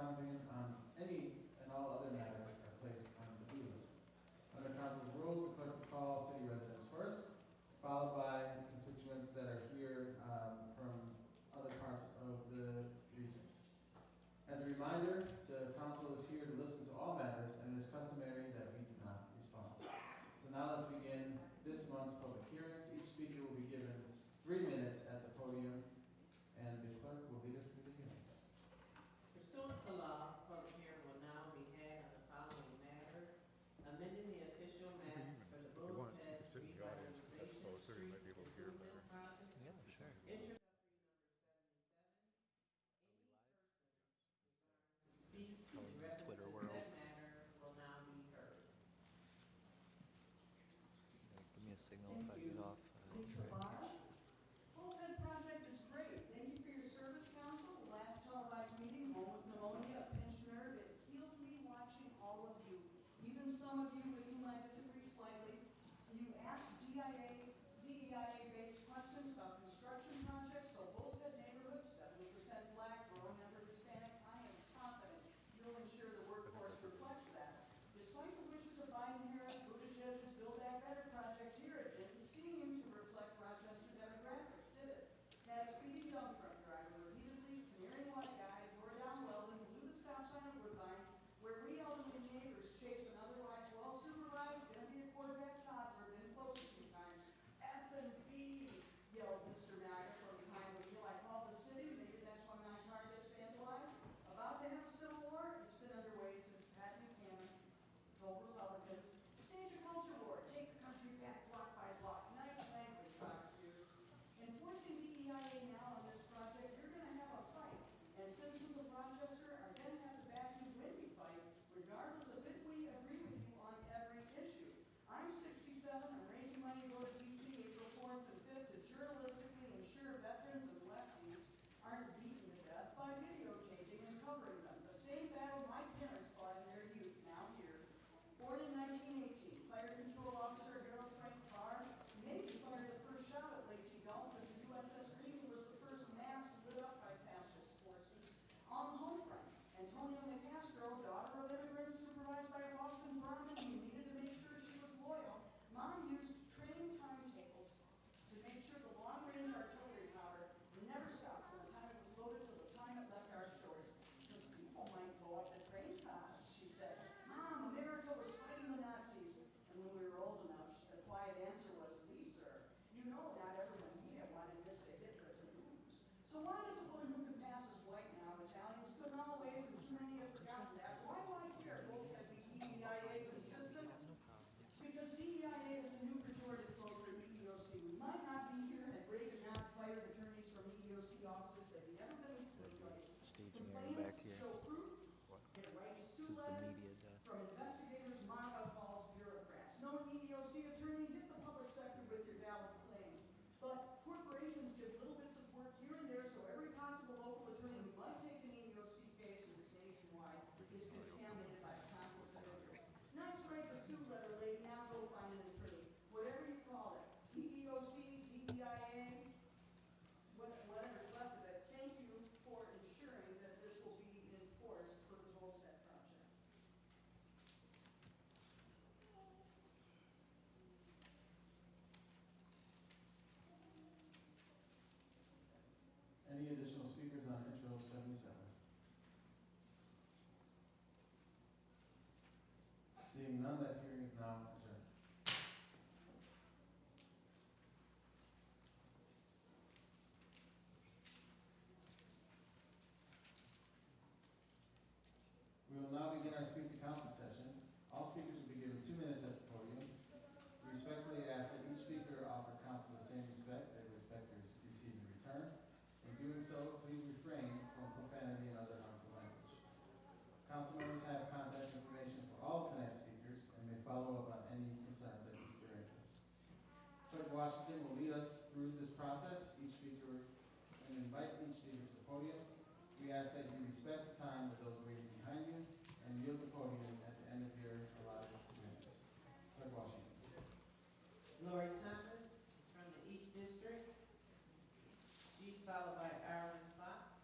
commenting on any and all other matters are placed on the do list. Under council's rules, the clerk will call city residents first, followed by constituents that are here from other parts of the region. As a reminder, the council is here to listen to all matters, and it is customary that we do not respond. So now let's begin this month's public hearings. Each speaker will be given 3 minutes at the podium, and the clerk will lead us through the hearings. Pursuant to law, public hearing will now be had on the following matter: amending the official map for the Bulls Head Revitalization Street Improvement Project. Yeah, sure. Introductory number 77. Any person desiring to speak in reference to said matter will now be heard. Give me a signal if I get off. Bulls Head project is great. Thank you for your service, council. The last televised meeting, home with pneumonia, a pinched nerve, it healed me watching all of you. Even some of you with whom I disagree slightly. You asked DEIA-based questions about construction projects, so Bulls Head neighborhood, 70% black, growing number of Hispanic. I am confident you'll ensure the workforce reflects that. Despite the wishes of Biden-Harris, Buttigieg's Build Back Better projects here, it didn't seem to reflect Rochester demographics, did it? Had a speedy dump truck driver repeatedly smearing white guys, tore down Weldon, blew the stop sign at Woodbine, where we elderly neighbors chase an otherwise well-supervised, gonna be a quarterback toddler, been close a few times. F and B, yelled Mr. Maga from behind the wheel. I called the city, maybe that's why my car gets vandalized. About to have a civil war, it's been underway since Pat Buchanan told Republicans, stage a culture war, take the country back block by block. Nice language, Fox News. Enforcing DEIA now on this project, you're going to have a fight. And citizens of Rochester are going to have to back you when we fight, regardless of if we agree with you on every issue. I'm 67, I'm raising money to go to D.C. April 4th and 5th to journalistically ensure veterans and lefties aren't beaten to death by videotaping and covering them. The same battle my parents fought in their youth, now here. Born in 1918, fire control officer Harold Frank Carr maybe fired the first shot at Lake Gulf as the USS Green was the first mast lit up by fascist forces on the home front. Antonio Nicastro, daughter of immigrants supervised by a Boston Brahmin who needed to make sure she was loyal, Mom used train timetables to make sure the long-range artillery powder never stopped from the time it was loaded to the time it left our shores. Because people might blow up the train cars, she said. Mom, America was fighting the Nazis. And when we were old enough, the quiet answer was, Lee, sir, you know not everyone here wanted Mr. Hitler to lose. So why does a woman who can pass as white now, Italians couldn't always, and too many have forgotten that, why do I care? Both said be DEIA consistent? Because DEIA is a new pejorative code for EEOC. We might not be here and Reagan not fired attorneys from EEOC offices that have never been replaced. Complaints show proof, get a right to sue letter from investigators, mock-up calls, bureaucrats. No EEOC attorney, hit the public sector with your valid claim. But corporations give little bits of work here and there, so every possible local attorney who might take an EEOC case that's nationwide is contaminated by conflict of interest. Nice right to sue letter, lady, now go find an attorney. Whatever you call it, EEOC, DEIA, whatever's left of it, thank you for ensuring that this will be enforced for the Bulls Head project. Any additional speakers on intro 77? Seeing none, that hearing is now adjourned. We will now begin our Speak to Council session. All speakers will be given 2 minutes at the podium. We respectfully ask that each speaker offer council the same respect that respecters receive in return. In doing so, please refrain from profanity and other harmful language. Council members have contact information for all of tonight's speakers and may follow up on any concerns that pique their interest. Clerk Washington will lead us through this process. Each speaker and invite each speaker to the podium. We ask that you respect the time of those waiting behind you and yield the podium at the end of your allotted 2 minutes. Clerk Washington. Lori Thomas is from the East District. She's followed by Aaron Fox.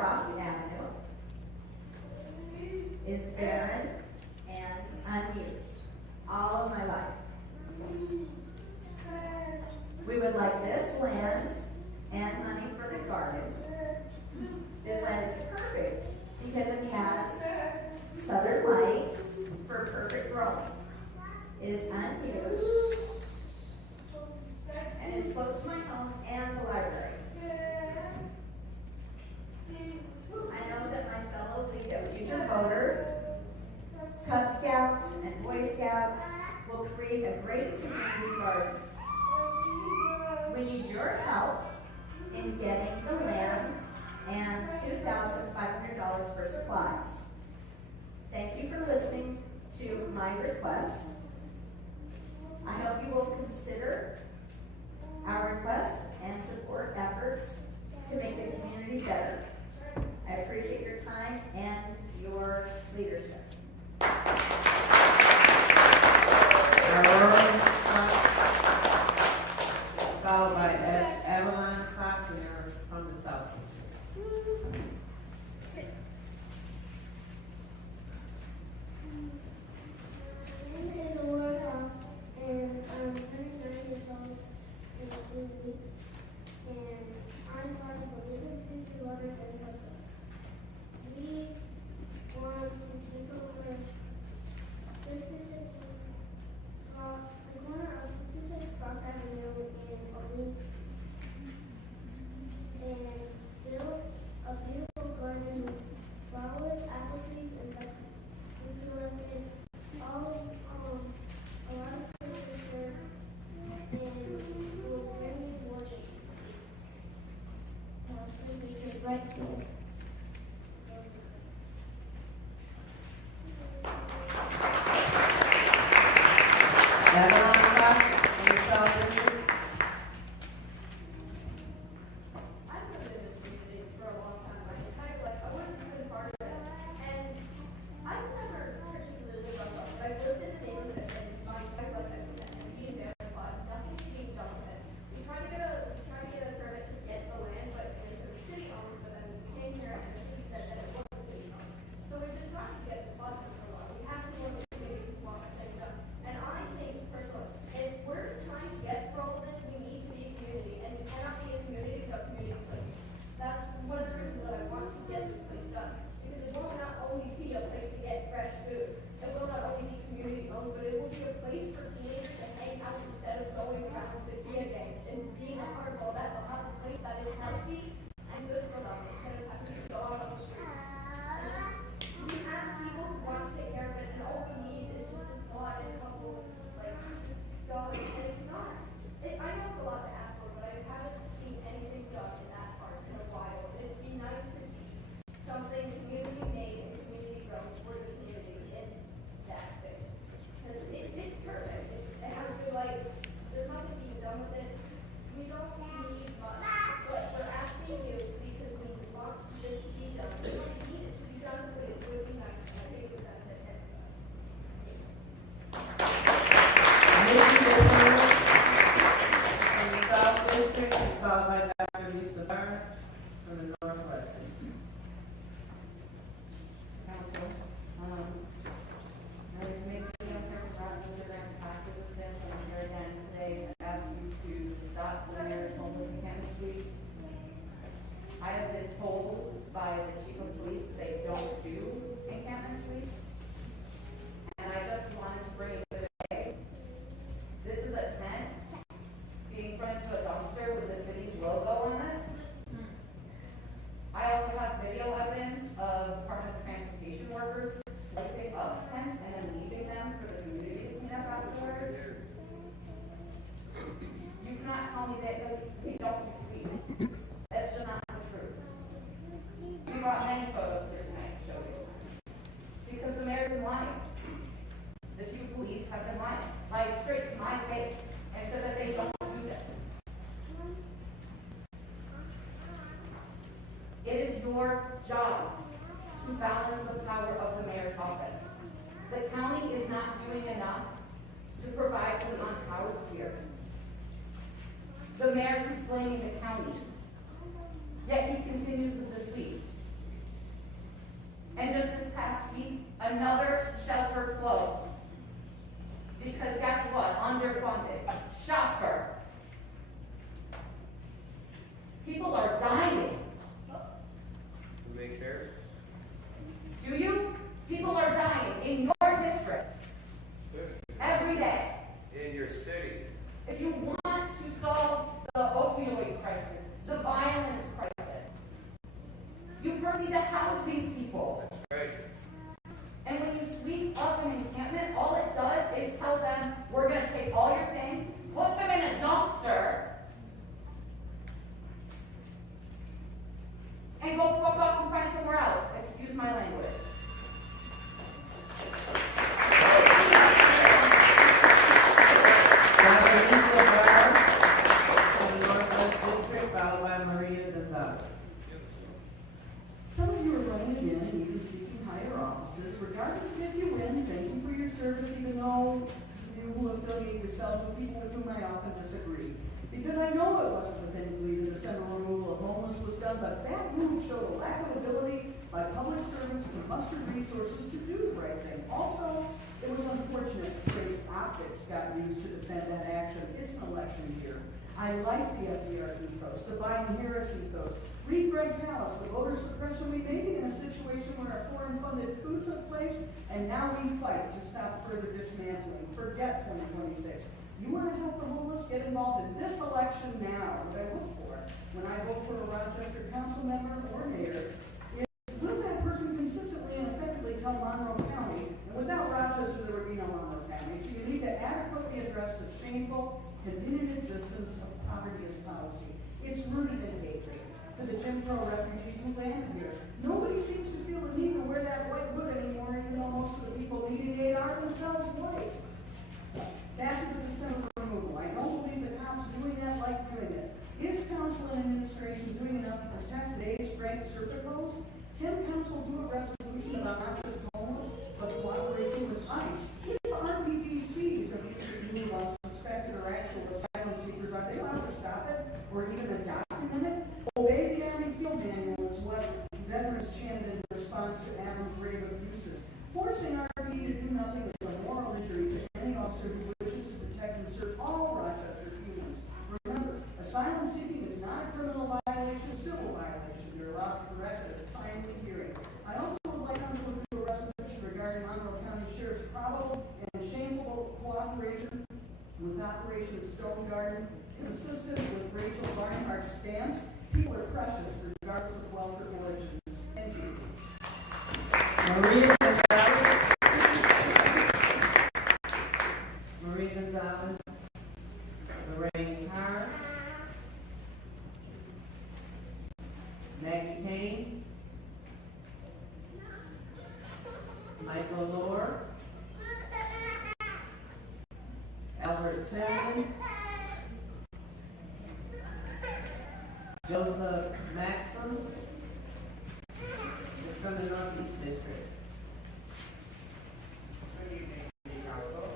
across the avenue is barren and unused all of my life. We would like this land and money for the garden. This land is perfect because it has southern light for perfect growing. It is unused and is close to my home and the library. I know that my fellow League of Future Voters, Cub Scouts, and Boy Scouts will create a great community garden. We need your help in getting the land and $2,500 for supplies. Thank you for listening to my request. I hope you will consider our request and support efforts to make the community better. I appreciate your time and your leadership. Followed by Adeline Fox, and they're from the South District. I'm in the White House, and I'm 39 years old, and I'm in the league. And I'm part of the League of Future Voters and Hustle. We want to take over. This is the corner of 66 Park Avenue in Olympia, and build a beautiful garden with flowers, apple trees, and vegetables. We collected a lot of places there, and we'll bring you more things. So we can right here. Adeline Fox from the South District. I've lived in this community for a long time. My entire life, I wasn't even part of it. And I've never particularly lived on South, but I've lived in the neighborhood and my entire life I've seen it. And being there, I thought nothing's being done with it. We tried to get a permit to get the land, but they said the city owned it, but then we came here and the city said that it was the city owned. So we've been trying to get the funding for a while. We have to work with the community to want things done. And I think personally, if we're trying to get through all of this, we need to be a community, and we cannot be a community without community places. That's one of the reasons that I want to get this place done, because it will not only be a place to get fresh food, it will not only be community owned, but it will be a place for teenagers to hang out instead of going around with the Kia gangs and being a part of all that. They'll have a place that is healthy and good for them instead of having to go out on the streets. We have people who want to take care of it, and all we need is just a thought and a couple, like, dollars, and it's not. I know it's a lot to ask for, but I haven't seen anything done in that part in a while. It'd be nice to see something community made and community grown for the community in that space. Because it's perfect. It has good lights. There's nothing being done with it. We don't need much, but we're asking you because we want this to be done. We don't need it to be done, but it would be nice, and I think it would benefit everybody. From the South District, is followed by Dr. Lisa Byrne from the Northwest District. Council. My name is Meg Steele, here from Rochester, Grants Past Resistance. I'm here again today to ask you to stop the mayor's homeless encampment suites. I have been told by the chief of police that they don't do encampment suites. And I just wanted to bring it to today. This is a tent being put into a dumpster with the city's logo on it. I also have video evidence of Department of Transportation workers slicing up tents and then leaving them for the community to clean up afterwards. You cannot tell me that we don't do suites. That's just not the truth. We brought many photos here tonight to show you. Because the mayor's been lying. The chief of police have been lying. Lying straight to my face and said that they don't do this. It is your job to balance the power of the mayor's office. The county is not doing enough to provide for the unhoused here. The mayor keeps blaming the county, yet he continues with the sweeps. cares? Do you? People are dying in your districts every day. In your city. If you want to solve the opioid crisis, the violence crisis, you first need to house these people. That's right. And when you sweep up an encampment, all it does is tell them, we're going to take all your things, put them in a dumpster, and go fuck off and find somewhere else. Excuse my language. Followed by Maria Gonzalez. Some of you are running again and even seeking higher offices. Regardless of if you win, thank you for your service, even though you will affiliate yourselves with people with whom I often disagree. Because I know it wasn't with any belief that the central removal of homeless was done, but that move showed a lack of ability by public servants to muster resources to do the right thing. Also, it was unfortunate the phrase optics got used to defend that action. It's an election year. I like the FDR ethos, the Biden-Harris ethos. Read Greg Palast, the voter suppression. We may be in a situation where a foreign-funded coup took place, and now we fight to stop further dismantling. Forget 2026. You want to help the homeless? Get involved in this election now. What I look for when I vote for a Rochester council member or mayor is, will that person consistently and effectively tell Monroe County, and without Rochester there would be no Monroe County, so you need to adequately address the shameful, continued existence of poverty as policy. It's rooted in hatred for the Jim Crow refugees who landed here. Nobody seems to feel the need to wear that white hood anymore, even though most of the people needing aid are themselves white. Back to the December removal. I don't believe the cops doing that like doing it. Is council and administration doing enough to protect today's Frank Serpico's? Can council do a resolution about not just homeless, but cooperating with ICE? If RPDCs are being removed on suspected or actual asylum seekers, are they allowed to stop it or even adopting it? Obey the Army Field Manual is what veterans chanted in response to Adam's grave abuses. Forcing RP to do nothing is a moral injury to any officer who wishes to protect and serve all Rochester humans. Remember, asylum seeking is not a criminal violation, a civil violation. You're allowed to correct at a timely hearing. I also would like to look into a resolution regarding Monroe County Sheriff's probable and shameful cooperation with Operation Stone Garden, consistent with Rachel Barnhart's stance. People are precious regardless of wealth or origins. Thank you. Maria Gonzalez. Maria Gonzalez. Lorraine Carr. Maggie Payne. Michael Lohr. Albert Tillman. Joseph Maxim. Is from the Northeast District. Good evening, City Council.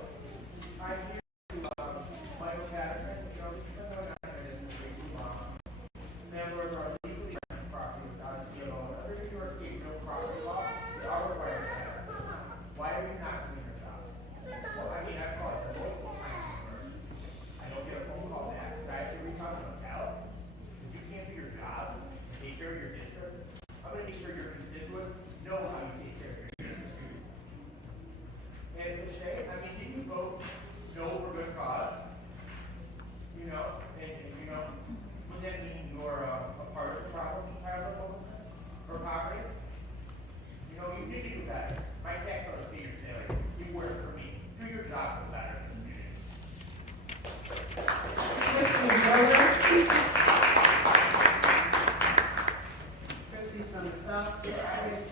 I'm here to Michael Patterson, member of our legally rented property without a CO. Under New York State real property law, we are required to have that. Why are we not doing our jobs? Well, I mean, I've called it multiple times. I don't get a phone call back. I have to reach out to them. If you can't do your job and take care of your district, I'm going to make sure your constituents know how you take care of your district. And Shay, I mean, did you vote no for good cause? You know, and you know, would that mean you're a part of the problem entirely or poverty? You know, you need to do better. My tax dollars pay your salary. You work for me. Do your job for better communities. Christy Miller. Christy's from the South District.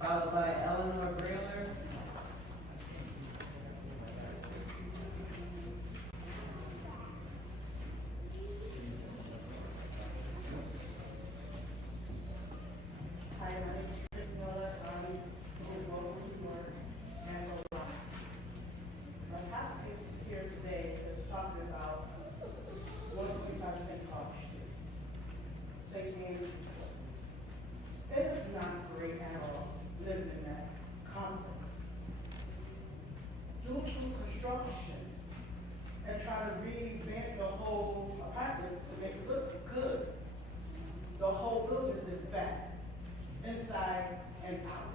Followed by Eleanor Brailer. Hi, my name is Chris Miller. I'm in Local New York and Rhode Island. My topic here today is talking about what we have been called thinking it is not great at all living in that complex. whole building is bad, inside and out.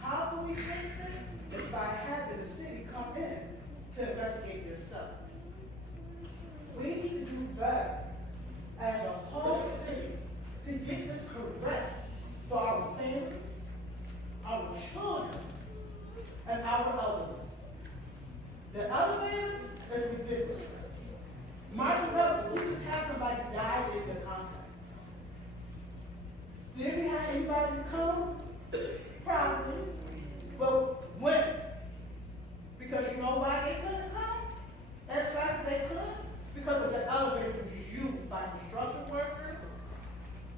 How do we fix it? It's by having the city come in to investigate themselves. We need to do better as a whole city to get this correct for our families, our children, and our elderly. The elevator is ridiculous. My brother, we just had somebody die in the complex. Didn't we have anybody come? Probably. But when? Because you know why they couldn't come? As fast as they could? Because of the elevator was used by construction workers,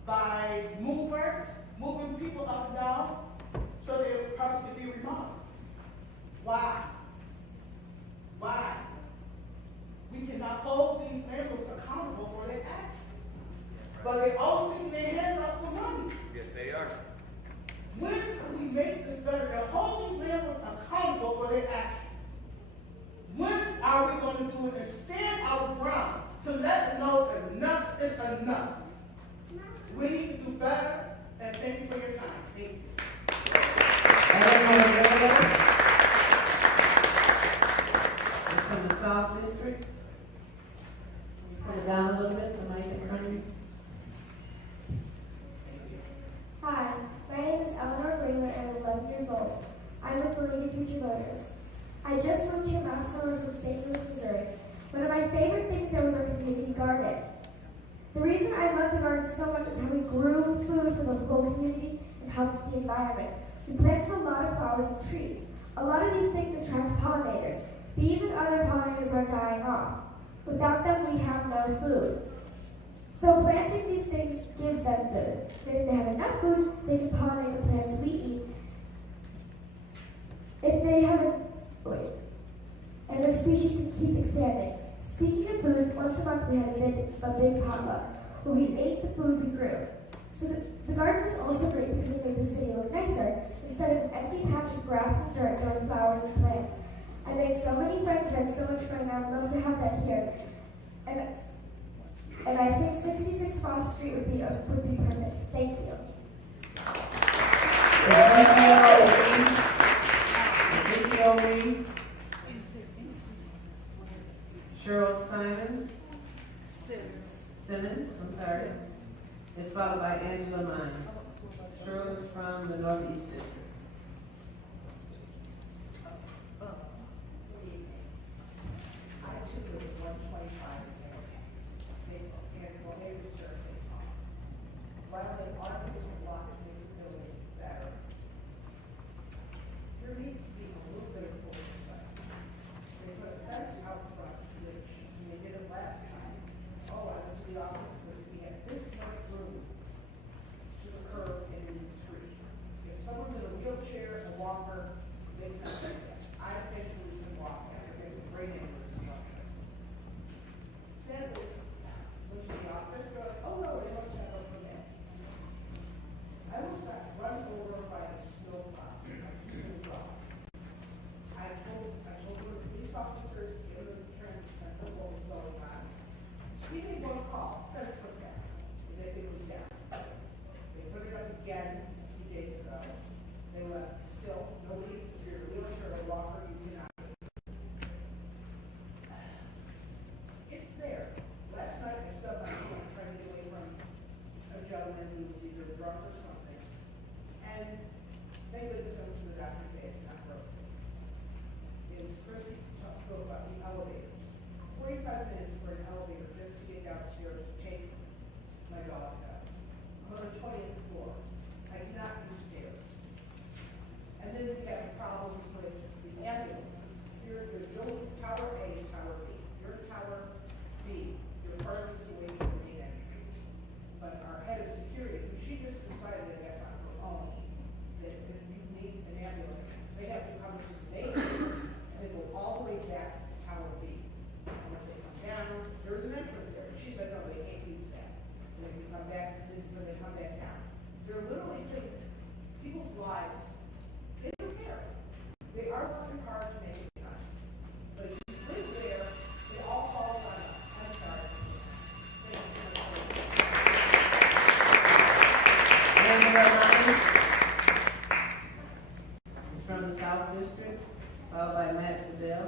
by movers, moving people up and down, so their property could be remodeled. Why? Why? We cannot hold these families accountable for their actions. But they all sticking their hands up for money. Yes, they are. When can we make this better to hold these families accountable for their actions? When are we going to do it and stand our ground to let them know that enough is enough? We need to do better, and thank you for your time. Thank you. It's from the South District. Put it down a little bit, the mic in front of you. Hi, my name is Eleanor Whaler and I'm 11 years old. I'm with the League of Future Voters. I just moved here last summer from St. Louis, Missouri. One of my favorite things there was our community garden. The reason I love the garden so much is how we grew food for the whole community and helped the environment. We planted a lot of flowers and trees. A lot of these things attract pollinators. Bees and other pollinators are dying off. Without them, we have no food. So planting these things gives them food. Then if they have enough food, they can pollinate the plants we eat. If they haven't, and their species can keep expanding. Speaking of food, once a month we had a big potluck where we ate the food we grew. So the garden was also great because it made the city look nicer. Instead of an empty patch of grass and dirt, there were flowers and plants. I made so many friends and had so much fun, and I would love to have that here. And I think 66 Frost Street would be perfect. Thank you. Cheryl Simmons, I'm sorry, is followed by Angela Mines. Cheryl is from the Northeast District. I too live at 125 St. Paul. While they argue a lot to make the building better, there needs to be a little bit of oversight. They put a fence out front, which they did it last time. Oh, I went to the office because we had this much room to the curb and in the street. If someone's in a wheelchair, a walker, they cannot do that. I think we can walk after they were great neighbors. Sadly, went to the office, they're like, oh no, they must have a permit. I was got run over by a snowplow. I told the police officers in the transit center what was going on. We didn't want to call, fence was down. It was down. They put it up again a few days ago. They left still, nobody, if you're a wheelchair or a walker, you cannot. It's there. Last night I stepped on someone trying to get away from a gentleman who was either drunk or something. And thank goodness I went to the doctor today, it's not broken. Is Chrissy spoke about the elevator. 45 minutes for an elevator just to get downstairs to take my dogs out. I'm on the 20th floor. I cannot do stairs. And then we have problems with the ambulances. You're tower A, tower B. You're tower B. Your furthest away from the main entry. But our head of security, she just decided, I guess on her own, that if you need an ambulance, they have Senator Lyons is from the South District, followed by Matt Fidel.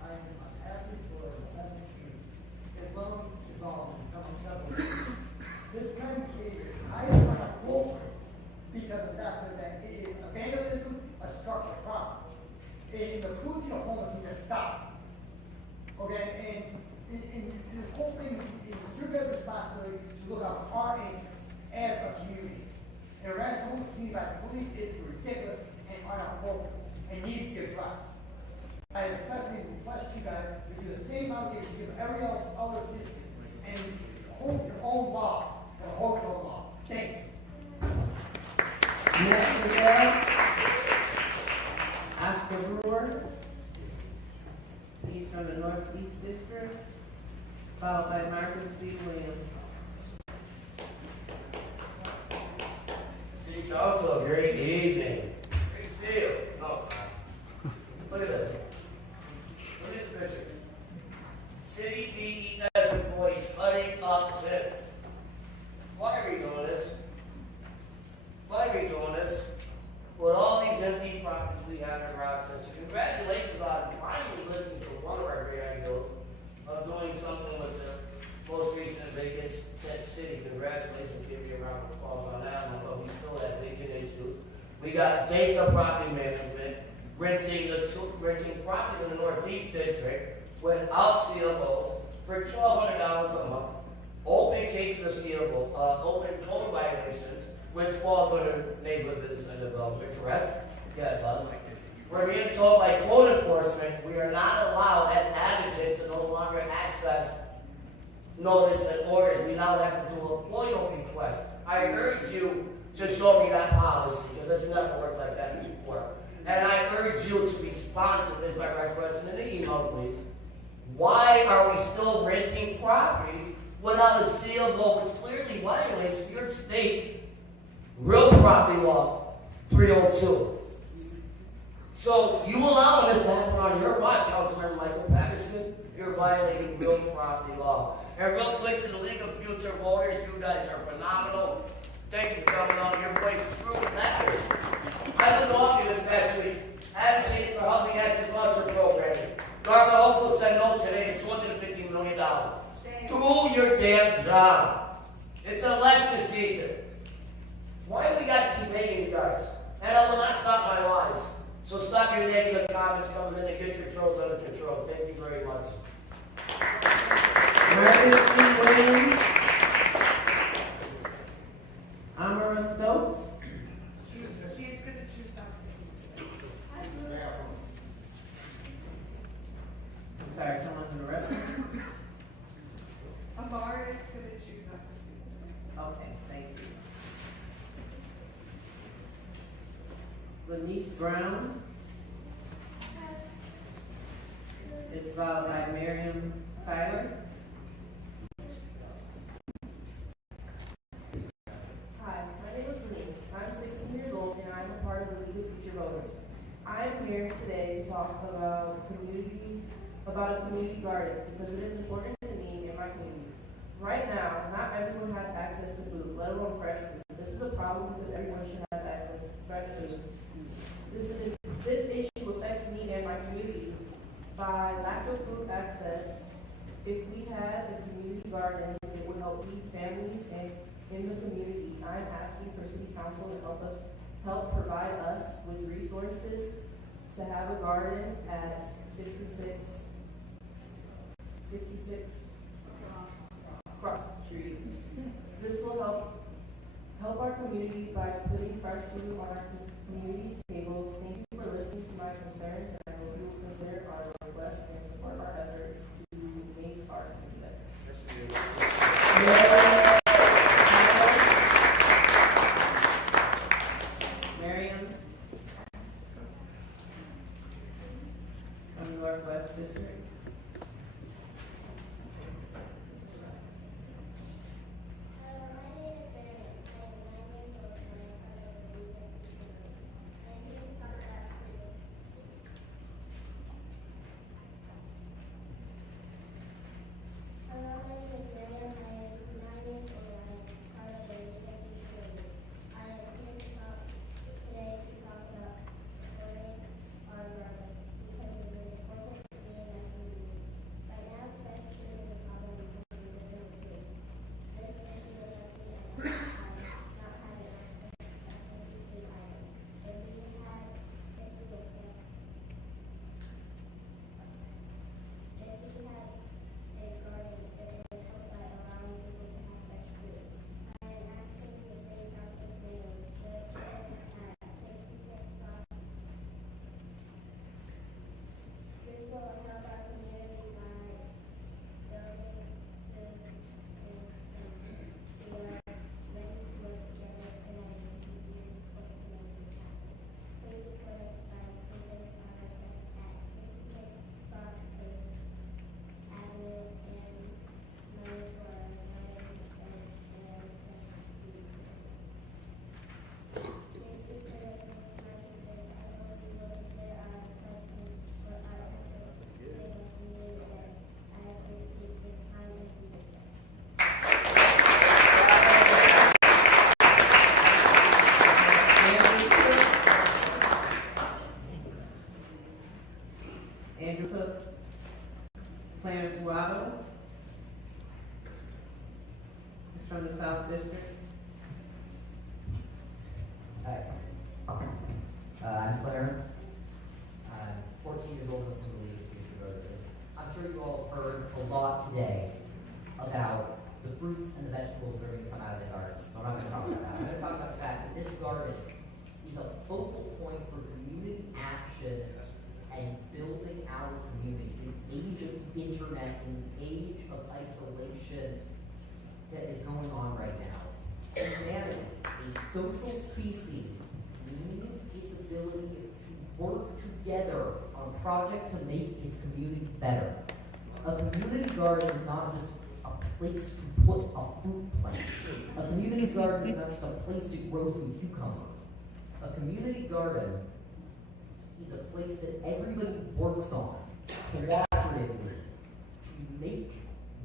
I am happy for you, as well as involved in some trouble. This country, I am going to vote because of the fact that it is a vandalism, a structural problem. And the cruelty of homeless needs to stop. Okay, and this whole thing is your guys' responsibility to look out for our interests as a community. And rather than homeless community by the police is ridiculous and unappropriate and needs to be addressed. I especially request you guys to do the same obligation you give every other citizen and hold your own laws and hold your own law. Thank you. Matt Fidel. Oscar Brewer. He's from the Northeast District, followed by Marcus C. Williams. City Council, great evening. Great to see you. No, it's not. Look at this. Look at this picture. City DES employees cutting up since. Why are we doing this? Why are we doing this? With all these empty properties we have in Rochester, congratulations on finally listening to one of our great ideals of doing something with the most recent vacant city. Congratulations, give me a round of applause on that one, but we still have vacant issues. We got days of property management, renting properties in the Northeast District without CFOs for $1,200 a month, open cases of open code violations, which falls under neighborhood business and development, correct? Yeah, it does. We're being told by code enforcement we are not allowed as advocates to no longer access notice and orders. We now have to do a FOIA request. I urge you to show me that policy, because it's never worked like that before. And I urge you to respond to this by requesting an email, please. Why are we still renting properties without a CFO, which clearly violates your state real property law 302? So you allowing this to happen on your watch, Councilman Michael Patterson? You're violating real property law. And real quick to the League of Future Voters, you guys are phenomenal. Thank you for coming on. Your voice truly matters. I've been walking this past week, advocating for housing access voucher programming. Governor Hochul said no today to $250 million. Do your damn job. It's election season. Why do we got to keep hating you guys? And I will not stop my lives. So stop your negative comments coming in and get your trolls under control. Thank you very much. Marcus C. Williams. Amara Stokes. She is going to choose not to. I'm sorry, someone's in the restroom? Amara is going to choose not to speak. Okay, thank you. Lanice Brown is followed by Miriam Tyler. Hi, my name is Denise. I'm 16 years old and I'm a part of the League of Future Voters. I'm here today to talk about a community garden because it is important to me and my community. Right now, not everyone has access to food, let alone fresh food. This is a problem because everyone should have access to fresh food. This issue affects me and my community by lack of food access. If we had a community garden, it would help feed families and in the community. I'm asking for City Council to help provide us with resources to have a garden at 66 Cross Street. This will help our community by putting fresh food on our community's tables. Thank you for listening to my concerns, and I hope you will consider our request and support our efforts to make our community better. Miriam from the Northwest District. My name is Miriam. I am 9 years from the South District. Hi. I'm Clarence. I'm 14 years old and from the League of Future Voters. I'm sure you all have heard a lot today about the fruits and the vegetables that are going to come out of the garden. So I'm not going to talk about that. I'm going to talk about the fact that this garden is a focal point for community action and building our community. In the age of the internet, in the age of isolation that is going on right now, humanity, a social species, needs its ability to work together on a project to make its community better. A community garden is not just a place to put a fruit plant. A community garden is not just a place to grow some cucumbers. A community garden is a place that everybody works on cooperatively to make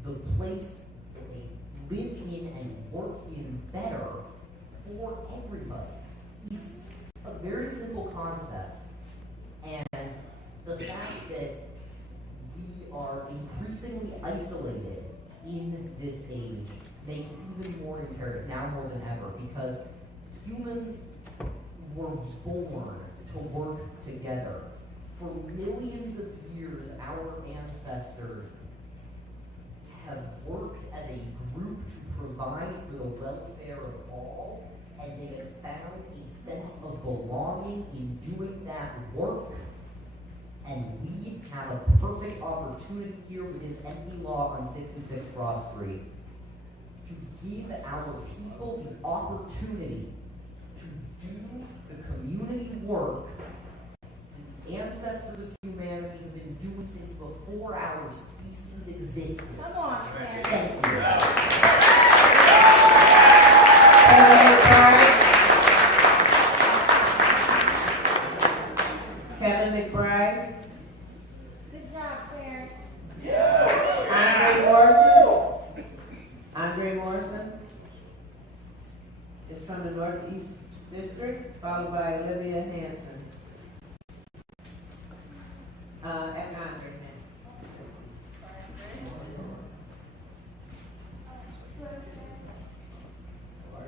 the place that they live in and work in better for everybody. It's a very simple concept, and the fact that we are increasingly isolated in this age makes it even more imperative, now more than ever, because humans were born to work together. For millions of years, our ancestors have worked as a group to provide for the welfare of all, and they have found a sense of belonging in doing that work. And we have a perfect opportunity here with this empty lot on 66 Frost Street to give our people the opportunity to do the community work that the ancestors of humanity have been doing since before our species existed. Come on, man. Thank you. Kevin McBride. Good job, parents. Andre Morrison is from the Northeast District, followed by Olivia Hanson. After Andre.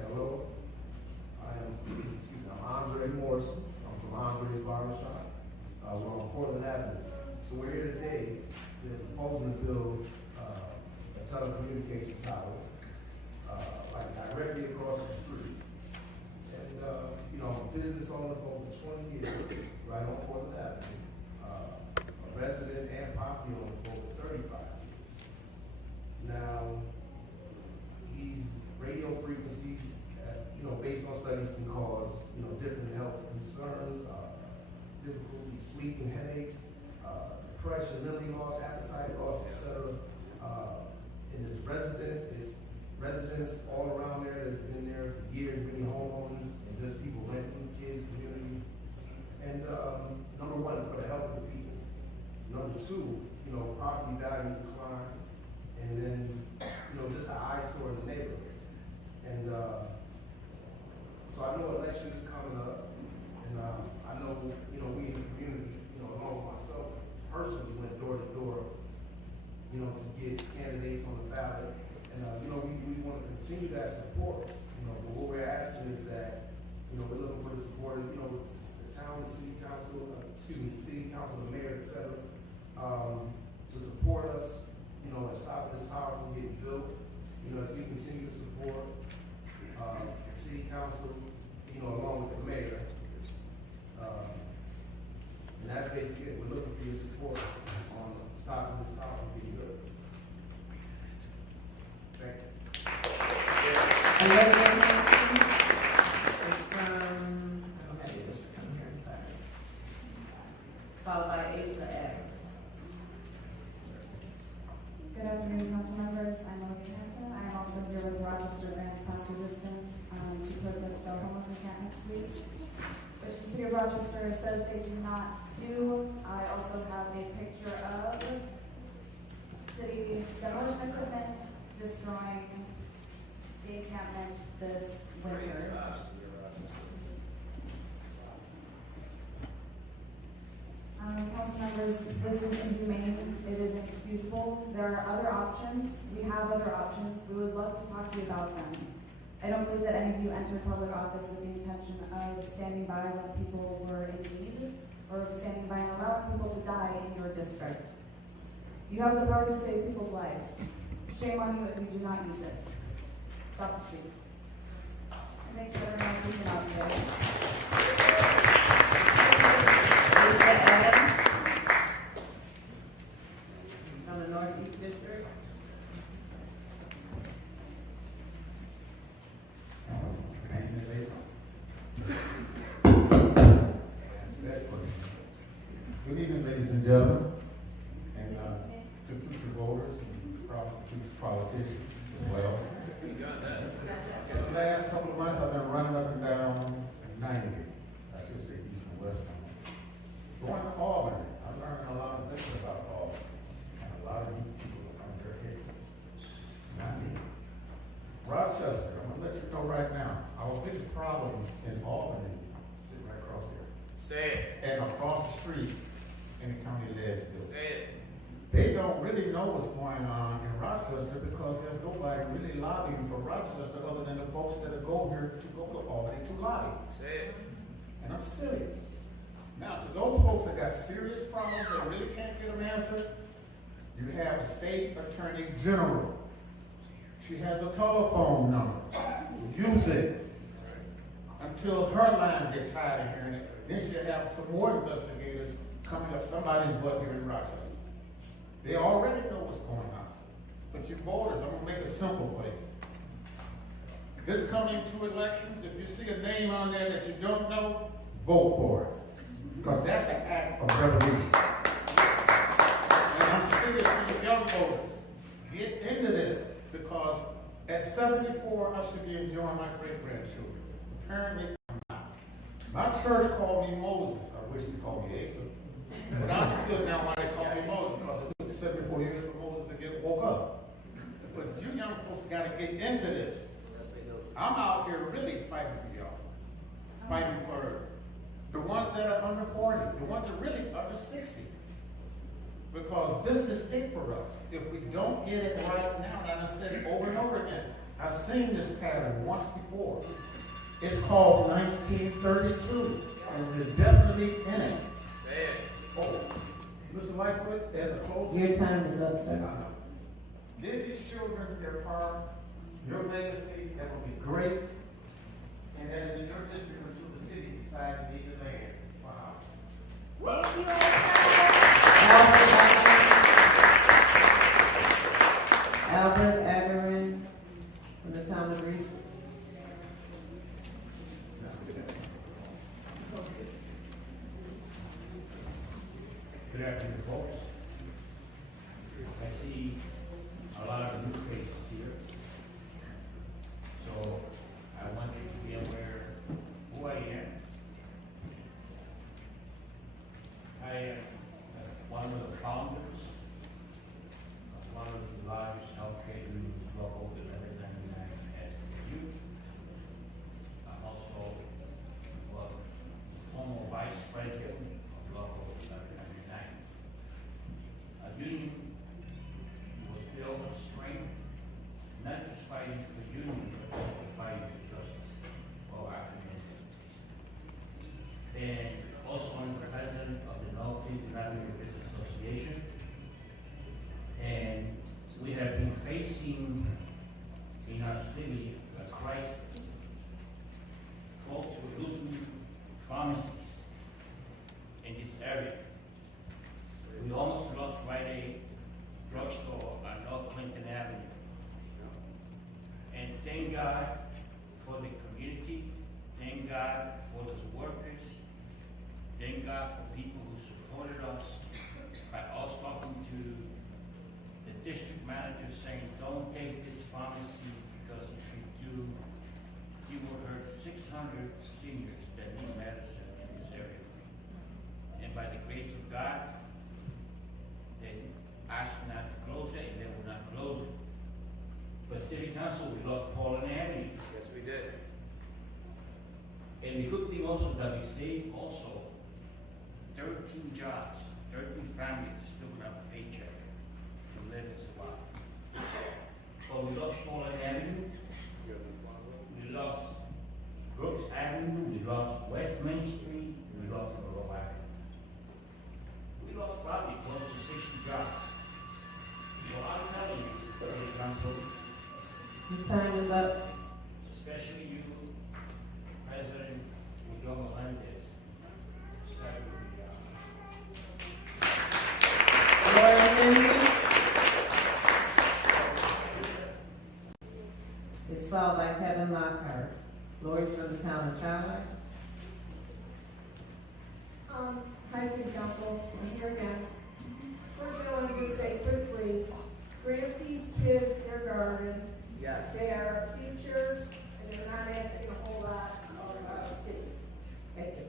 Hello, I'm Andre Morrison. I'm from Andre's Barbershop. We're on Portland Avenue. So we're here today to proposing to build a telecommunications tower like directly across the street. And business owner for over 20 years, right on Portland Avenue. A resident and property owner for over 35 years. Now, these radio frequencies, based on studies, can cause, different health concerns, difficulty sleeping, headaches, depression, memory loss, appetite loss, etc. And this residents all around there that's been there for years, many homeowners, and just people renting, kids, community. And number one, for the health of the people. Number two, property value decline, and then, just an eyesore in the neighborhood. And so I know election is coming up, and I know, we in the community, along with myself, personally went door to door, to get candidates on the ballot. And, we want to continue that support, but what we're asking is that, we're looking for the support of, the town, the city council, the mayor, et cetera, to support us, and stop this tower from getting built. If we continue to support the city council, along with the mayor, and that's basically it. We're looking for your support on stopping this tower from getting built. Thank you. Olivia Hanson is from, I don't have your district on here, I'm sorry. Followed by Asa Adams. Good afternoon, council members. I'm Olivia Hanson. I'm also here with Rochester Grants Past Resistance to protest the homeless encampment suites, which the city of Rochester says they do not do. I also have a picture of city demolition equipment destroying the encampment this winter. Council members, this is inhumane, it is inexcusable. There are other options, we have other options, we would love to talk to you about them. I don't believe that any of you entered public office with the intention of standing by when people were in need, or standing by and allowing people to die in your district. You have the power to save people's lives. Shame on you if you do not use it. Stop the streets. And thank you everyone else speaking out today. Lisa Evans from the Northeast District. Good evening, ladies and gentlemen, and to future voters and future politicians as well. The last couple of months, I've been running up and down 90, I should say east and west. Going to Albany, I'm learning a lot of things about Albany, and a lot of new people are from their heads. Not me. Rochester, I'm gonna let you know right now, our biggest problem in Albany, sitting right across here. Say it. And across the street in the county Ledgeville. Say it. They don't really know what's going on in Rochester because there's nobody really lobbying for Rochester other than the folks that go here to go to Albany to lobby. Say it. And I'm serious. Now, to those folks that got serious problems that really can't get them answered, you have a state attorney general. She has a telephone number. Use it until her line gets tired of hearing it. Then she'll have some more investigators coming up somebody's butt here in Rochester. They already know what's going on. But you voters, I'm gonna make a simple for you. This coming to elections, if you see a name on there that you don't know, vote for it. Because that's an act of revolution. And I'm serious to you young voters. Get into this, because at 74, I should be enjoying my great-grandchildren. Apparently, I'm not. My church called me Moses. I wish they called me Asa. But I understood now why they called me Moses, because it took 74 years for Moses to get woke up. But you young folks got to get into this. I'm out here really fighting for y'all. Fighting for the ones that are under 40, the ones that are really under 60. Because this is it for us. If we don't get it right now, and I said it over and over again, I've seen this pattern once before. It's called 1932, and we're definitely in it. Oh, Mr. Lightfoot, as a close. Your time is up, sir. Give these children their part, your legacy, that will be great. And then in your district until the city decides to need the land. Wow. Thank you. Albert Agarin from the town of Reese. Good afternoon, folks. I see a lot of new faces here. So I want you to be aware who I am. I am one of the founders of one of the largest healthcare unions local 1199 SCU. I'm also former vice president of local 1199. A union was built on strength, not just fighting for union, but also fighting for justice for our community. And also I'm the president of the Democratic Association. And we have been facing in our city a crisis. Folks were losing pharmacies in this area. We almost lost Rite Aid drugstore on North Clinton Avenue. And thank God for the community, thank God for those workers, thank God for people who supported us by us talking to the district manager saying, don't take this pharmacy because if you do, you will hurt 600 seniors that need medicine in this area. And by the grace of God, they asked not to close it, and they will not close it. But City Council, we lost Paul and Avenue. Yes, we did. And the good thing also that we saved also 13 jobs, 13 families just living up a paycheck to live and survive. But we lost Poland Avenue, we lost Brooks Avenue, we lost West Main Street, we lost Monroe Avenue. We lost probably close to 60 jobs. So I'm telling you, City Council, Your time is up. especially you, President Miguel Melendez, started with Is followed by Kevin Lockhart, lawyer from the town of Charlotte. Hi, City Council, I'm here again. First, I wanted to say quickly, grant these kids their garden. Yes. They are our future, and they're not asking a whole lot of our city. Thank you.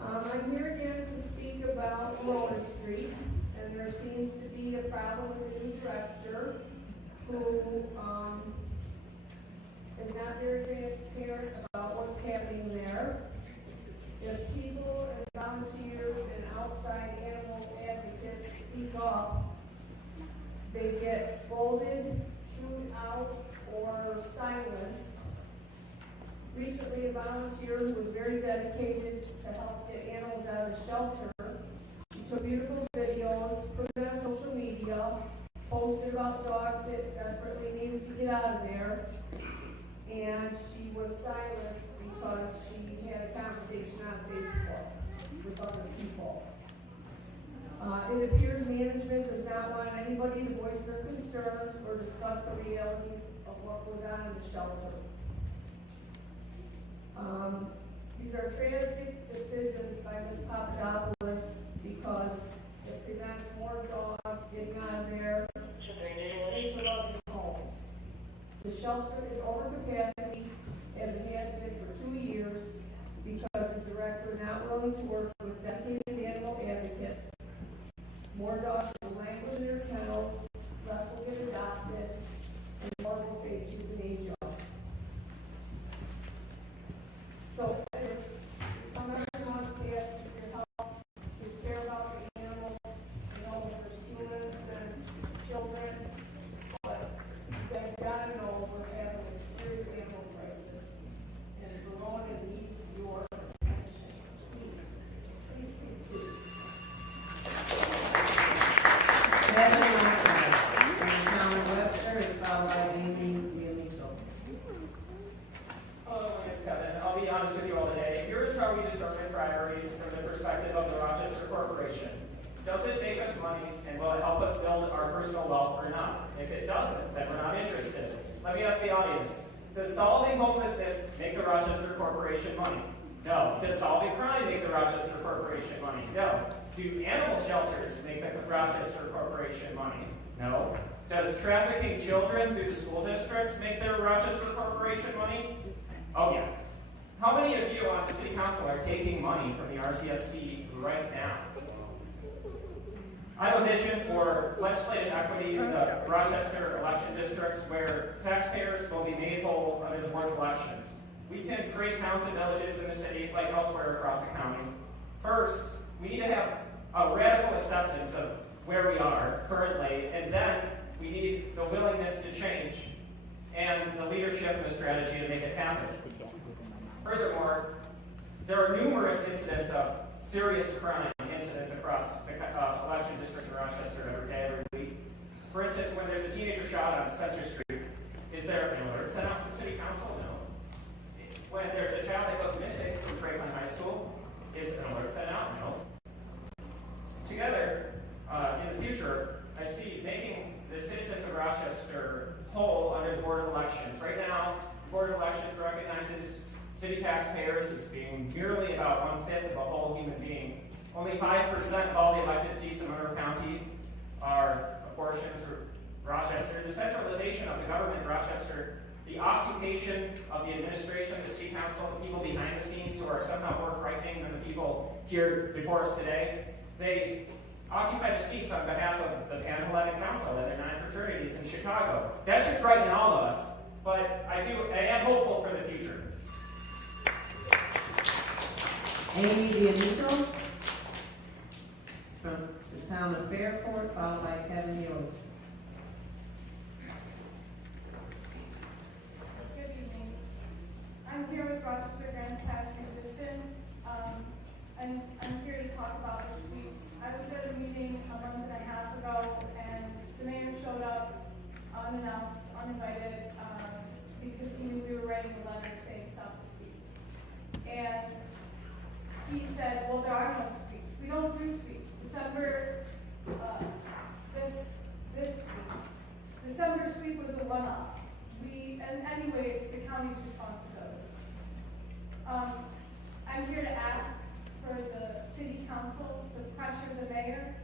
I'm here again to speak about Lower Street, and there seems to be a problem with the new director who, is not very transparent about what's happening there. If people and volunteers and outside animal advocates speak up, they get scolded, chewed out, or silenced. Recently, a volunteer who was very dedicated to help get animals out of the shelter, she took beautiful videos, put it on social media, posted about dogs that desperately needed to get out of there, and she was silenced because she had a conversation on Facebook with other people. It appears management does not want anybody to voice their concerns or discuss the reality of what goes on in the shelter. These are tragic decisions by Ms. Papadopoulos because it prevents more dogs getting out of there into loving homes. The shelter is over capacity as it has been for 2 years because the director is not willing to work with dedicated animal advocates. More dogs will languish in their kennels, less will get adopted, and more will face euthanasia. So, if someone wants to ask for your help to care about the animals, you know, there's humans and children, but they've got to know we're having a serious animal crisis, and Verona needs your attention. Please, please, please, please. Kevin Lockhart, from the town of Webster, is followed by Amy Leonito. Hello, my name's Kevin. I'll be honest with you all today. Here's how we determine priorities from the perspective of the Rochester Corporation. Does it make us money, and will it help us build our personal wealth or not? If it doesn't, then we're not interested. Let me ask the audience. Does solving homelessness make the Rochester Corporation money? No. Does solving crime make the Rochester Corporation money? No. Do animal shelters make the Rochester Corporation money? No. Does trafficking children through the school district make the Rochester Corporation money? Oh yeah. How many of you on the city council are taking money from the RCSD right now? I have a vision for legislative equity in the Rochester election districts where taxpayers will be made whole under the Board of Elections. We can create towns and villages in the city like elsewhere across the county. First, we need to have a radical acceptance of where we are currently, and then we need the willingness to change and the leadership and the strategy to make it happen. Furthermore, there are numerous incidents of serious crime incidents across the election districts in Rochester every day, every week. For instance, when there's a teenager shot on Spencer Street, is there an alert sent out from the city council? No. When there's a child that goes missing from Franklin High School, is an alert sent out? No. Together, in the future, I see making the citizens of Rochester whole under the Board of Elections. Right now, the Board of Elections recognizes city taxpayers as being merely about 1/5 of a whole human being. Only 5% of all the elected seats in Monroe County are apportioned to Rochester. The centralization of the government in Rochester, the occupation of the administration, the city council, the people behind the scenes who are somehow more frightening than the people here before us today, they occupy the seats on behalf of the Pan-Hellenic Council and their 9 fraternities in Chicago. That should frighten all of us, but I am hopeful for the future. Amy Leonito. from the town of Fairport, followed by Kevin Yost. Good evening. I'm here with Rochester Grants Past Resistance, and I'm here to talk about the sweeps. I was at a meeting a month and a half ago, and the mayor showed up unannounced, uninvited, because he knew we were writing a letter saying stop the sweeps. And he said, well, there are no sweeps. We don't do sweeps. December sweep was a one-off. And anyway, it's the county's responsibility. I'm here to ask for the city council to pressure the mayor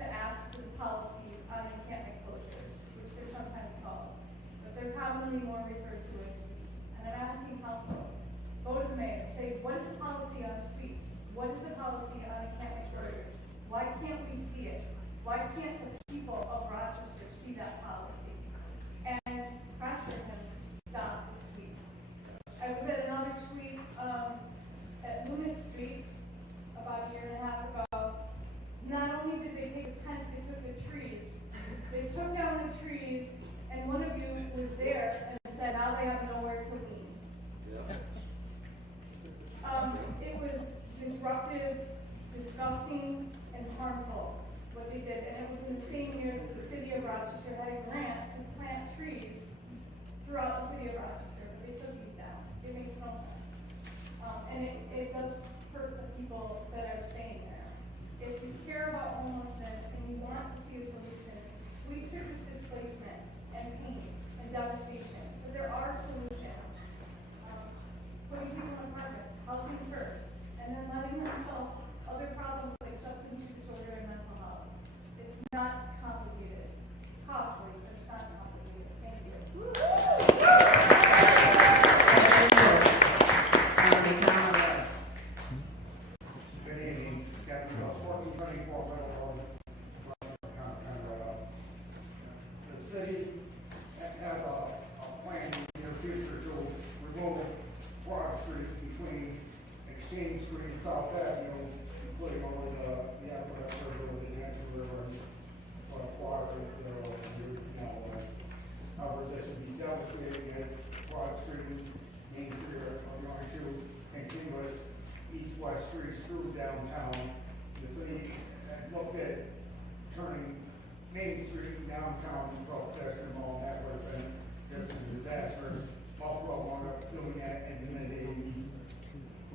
to ask for the policy on encampment closures, which they're sometimes called, but they're commonly more referred to as sweeps. And I'm asking council, go to the mayor, say, what is the policy on sweeps? What is the policy on encampment closures? Why can't we see it? Why can't the people of Rochester see that policy? And pressure him to stop the sweeps. I was at another sweep at Loomis Street about a year and a half ago. Not only did they take the tents, they took the trees. They took down the trees, and one of you was there and said, now they have nowhere to lean. It was disruptive, disgusting, and harmful what they did. And it was in the same year that the City of Rochester had a grant to plant trees throughout the City of Rochester, but they took these down. It makes no sense. And it does hurt the people that are staying there. If you care about homelessness and you want to see a solution, sweeps are just displacement and pain and devastation. But there are solutions. Putting people in apartments, housing first, and then letting them solve other problems like substance use disorder and mental health. It's not complicated. It's costly, but it's not complicated. Thank you. Good evening, Captain Ross, 1424 Middle Road, the city has a plan in the future to remove Broad Street between Exchange Street and South Avenue, including all the Aqueduct River, the Jackson River, and water, however, this would be devastating as Broad Street, Main Street are going to continuous east-west streets through downtown. The city looked at turning Main Street and downtown into a pedestrian mall, and that would have been just a disaster. Buffalo wound up doing that in the mid-80s.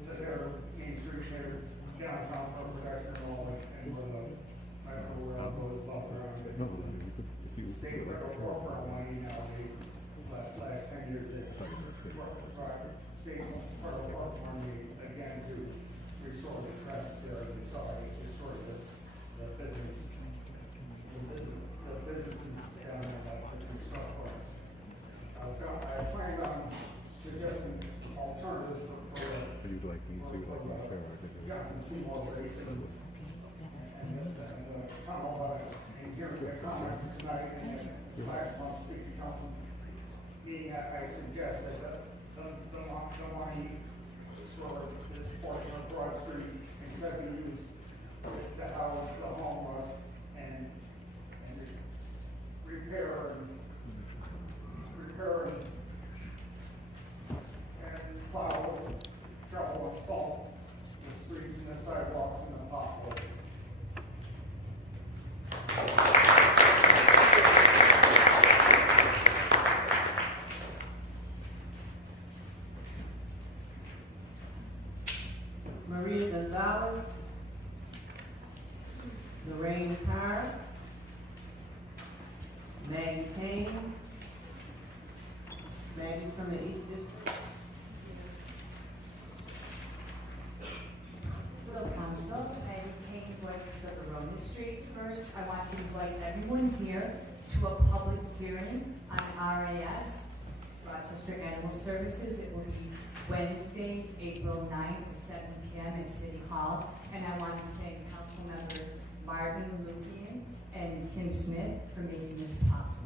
So their Main Street, their downtown for pedestrian mall, and where the medical rail goes buffer around it. State federal corporate money now, last 10 years, they state federal corporate money again to restore the traffic there, as we saw, restore the business, the businesses down in the stuff for us. I planned on suggesting alternatives for Johnson Seymour racing and tunnel, and hearing their comments tonight and last month's speaking council meeting, I suggested that the money for this portion of Broad Street instead be used to house the homeless and repair and plow, shovel and salt the streets and the sidewalks and the potholes. Maria Gonzalez, Lorraine Carr, Maggie Kane, Maggie's from the East District. Hello, Council. Maggie Kane, voices of Verona Street. First, I want to invite everyone here to a public hearing on RAS, Rochester Animal Services. It will be Wednesday, April 9th at 7 p.m. at City Hall. And I want to thank Council members Marvin Lukian and Kim Smith for making this possible.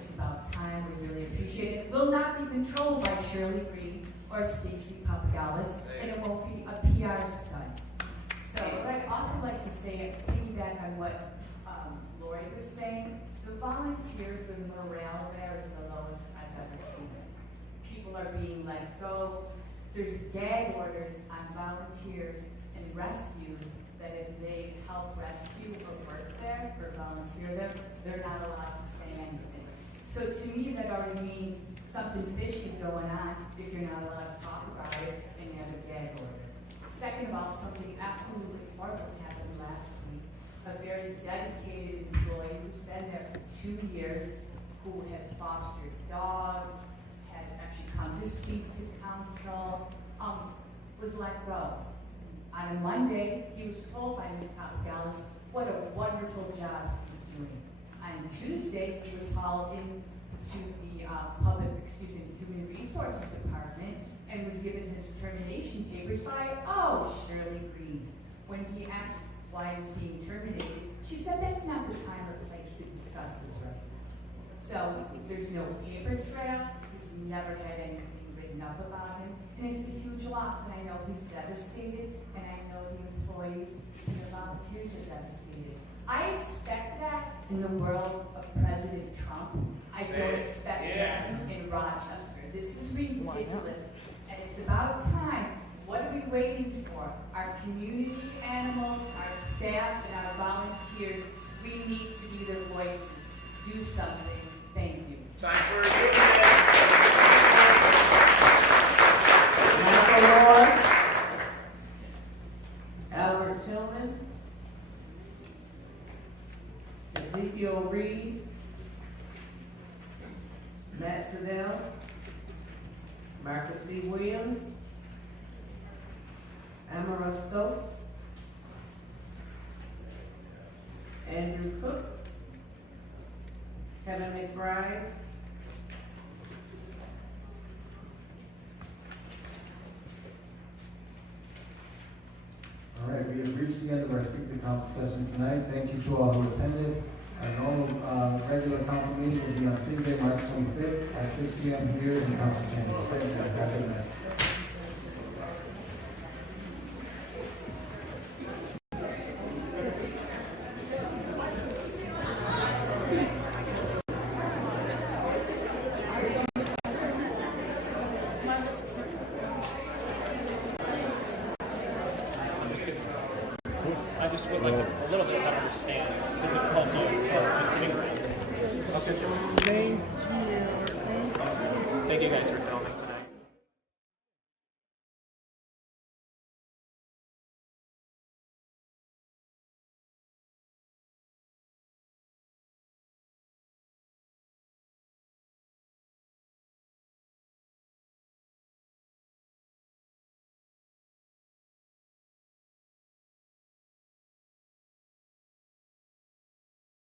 It's about time. We really appreciate it. It will not be controlled by Shirley Green or Stacey Papagalis, and it won't be a PR stunt. So what I'd also like to say, piggyback on what Lori was saying, the volunteers, the morale there is the lowest I've ever seen it. People are being let go. There's gag orders on volunteers and rescues that if they help rescue or work there or volunteer there, they're not allowed to say anything. So to me, that already means something fishy is going on if you're not allowed to talk about it and you have a gag order. Second of all, something absolutely horrible happened last week. A very dedicated employee who's been there for 2 years, who has fostered dogs, has actually come to speak to council, was let go. On a Monday, he was told by Ms. Papagallis what a wonderful job he was doing. On Tuesday, he was hauled into the Human Resources Department and was given his termination papers by, Shirley Green. When he asked why he was being terminated, she said that's not the time or place to discuss this right now. So there's no paper trail. He's never had anything written up about him. And it's a huge loss, and I know he's devastated, and I know the employees and the volunteers are devastated. I expect that in the world of President Trump. I don't expect that in Rochester. This is ridiculous, and it's about time. What are we waiting for? Our community animals, our staff, and our volunteers, we need to be their voices. Do something. Thank you. Time for a Michael Lord, Albert Tillman, Ezekiel Reed, Matt Siddell, Marcus C. Williams, Amara Stokes, Andrew Cook, Kevin McBride, All right, we have reached the end of our Speak to Council session tonight. Thank you to all who attended. Our normal regular council meeting will be on Tuesday, March 25th at 6 p.m. here in Council Chambers. Thank you. Have a good night. I just would like to a little bit better understand the difficulty of just getting around. Okay. Thank you. Thank you guys for filming.